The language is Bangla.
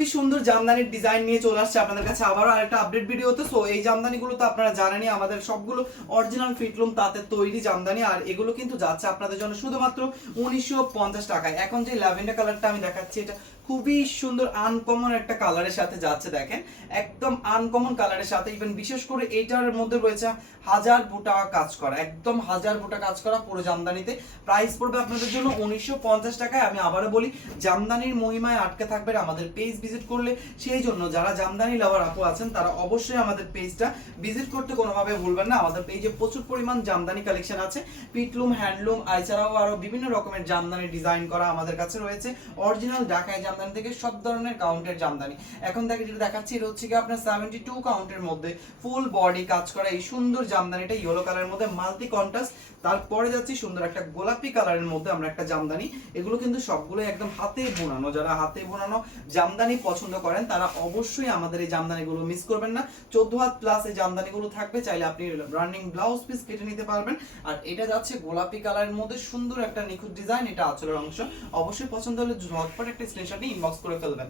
সুন্দর জামদানির ডিজাইন নিয়ে চলে আসছে আপনাদের কাছে আবারও আরেকটা আপডেট ভিডিওতে। সো এই জামদানিগুলো তো আপনারা জানেনই, আমাদের সবগুলো অরিজিনাল ফিটলুম তাঁতের তৈরি জামদানি, আর এগুলো কিন্তু যাচ্ছে আপনাদের জন্য শুধুমাত্র 1950 টাকায়। এখন যে ল্যাভেন্ডার কালারটা আমি দেখাচ্ছি, এটা খুবই সুন্দর আনকমন একটা কালারের সাথে যাচ্ছে, দেখেন একদম আনকমন কালারের সাথে। ইভেন বিশেষ করে এইটার মধ্যে রয়েছে হাজার বুটা কাজ করা, একদম হাজার বুটা কাজ করা পুরো জামদানিতে। প্রাইস পড়বে আপনাদের জন্য 1950 টাকায়। আমি আবারও বলি, জামদানির মহিমায় আটকে থাকবেন আমাদের পেজ ভিজিট করলে। সেই জন্য যারা জামদানি লাভার আপু আছেন তারা অবশ্যই আমাদের পেজটা ভিজিট করতে কোনোভাবে ভুলবেন না। আমাদের পেজে প্রচুর পরিমাণ জামদানি কালেকশন আছে, পিটলুম, হ্যান্ডলুম, এছাড়াও আরো বিভিন্ন রকমের জামদানি ডিজাইন করা আমাদের কাছে রয়েছে। অরিজিনাল ঢাকায় জামদানি থেকে সব ধরনের কাউন্টের জামদানি। এখন থেকে যেটা দেখাচ্ছি, এটা হচ্ছে কি আপনার 72 কাউন্টের মধ্যে ফুল বডি কাজ করা এই সুন্দর জামদানিটা ইয়েলো কালারের মধ্যে মাল্টি কন্ট্রাস্ট। তারপরে যাচ্ছি সুন্দর একটা গোলাপি কালারের মধ্যে আমরা একটা জামদানি। এগুলো কিন্তু সবগুলো একদম হাতে বোনানো, যারা হাতে বোনানো জামদানি পছন্দ করেন তারা অবশ্যই আমাদের এই জামদানিগুলো মিস করবেন না। 14 হাত প্লাস এই জামদানিগুলো থাকবে, চাইলে আপনি রানিং ব্লাউজ পিস কেটে নিতে পারবেন। আর এটা যাচ্ছে গোলাপি কালারের মধ্যে সুন্দর একটা নিখুঁত ডিজাইন, এটা আঁচলের অংশ। অবশ্যই পছন্দ হলে ঝটপট একটা স্ক্রিনশট নিয়ে ইনবক্স করে ফেলবেন।